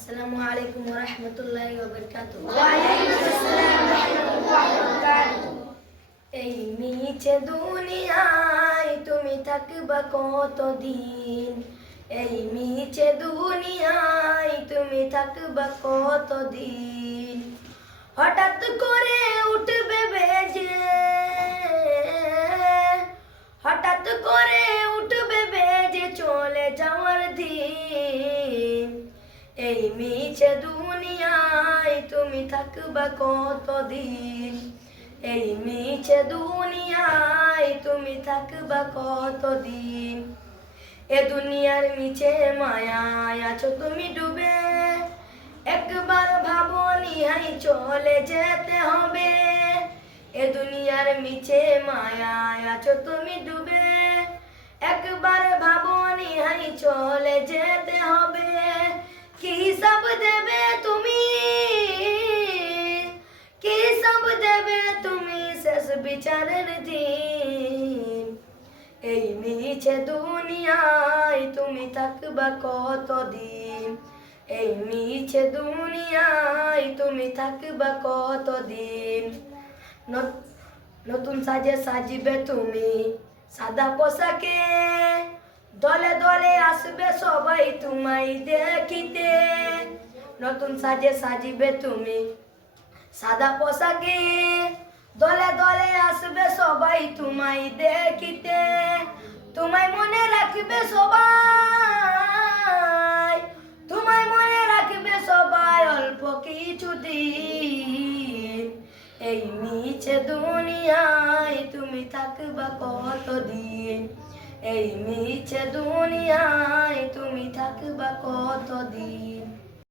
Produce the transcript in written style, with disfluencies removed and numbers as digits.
আসসালামু আলাইকুম ওয়া রাহমাতুল্লাহি ওয়া বারাকাতুহু। ওয়ালাইকুম আসসালাম ওয়া রাহমাতুল্লাহি ওয়া বারাকাতুহু। এই মিছে দুনিয়ায় তুমি থাকবা কতদিন? এই মিছে দুনিয়ায় তুমি থাকবা কতদিন? হঠাৎ করে উঠবে বেজে, হঠাৎ করে উঠবে বেজে চলে যাওয়ার দিন। এই মিছে দুনিয়ায় তুমি থাকবা কতদিন? এই মিছে দুনিয়ায় তুমি থাকবা কতদিন? এ দুনিয়ার মিছে মায়ায় আছো তুমি ডুবে, একবার ভাবনি হাই চলে যেতে হবে। এ দুনিয়ার মিছে মায়ায় আছো তুমি ডুবে, একবার ভাবনি হাই চলে যেতে হবে। কি হিসাব দেবে তুমি, কি হিসাব দেবে তুমি শেষ বিচারের দিন? এই মিছে দুনিয়ায় তুমি থাকবা কতদিন? এই মিছে দুনিয়ায় তুমি থাকবা কতদিন? নতুন সাজে সাজিবে তুমি সাদা পোশাকে, দলে দলে আসবে সবাই তোমায় দেখিতে। নতুন সাজে সাজিবে তুমি সাদা পোশাকে, দলে দলে আসবে সবাই তোমায় দেখিতে। তোমায় মনে রাখবে সবাই, তোমায় মনে রাখবে সবাই অল্প কিছুদিন। এই মিছে দুনিয়ায় তুমি থাকবা কতদিন? এই মিছে দুনিয়ায় তুমি থাকবা কতদিন?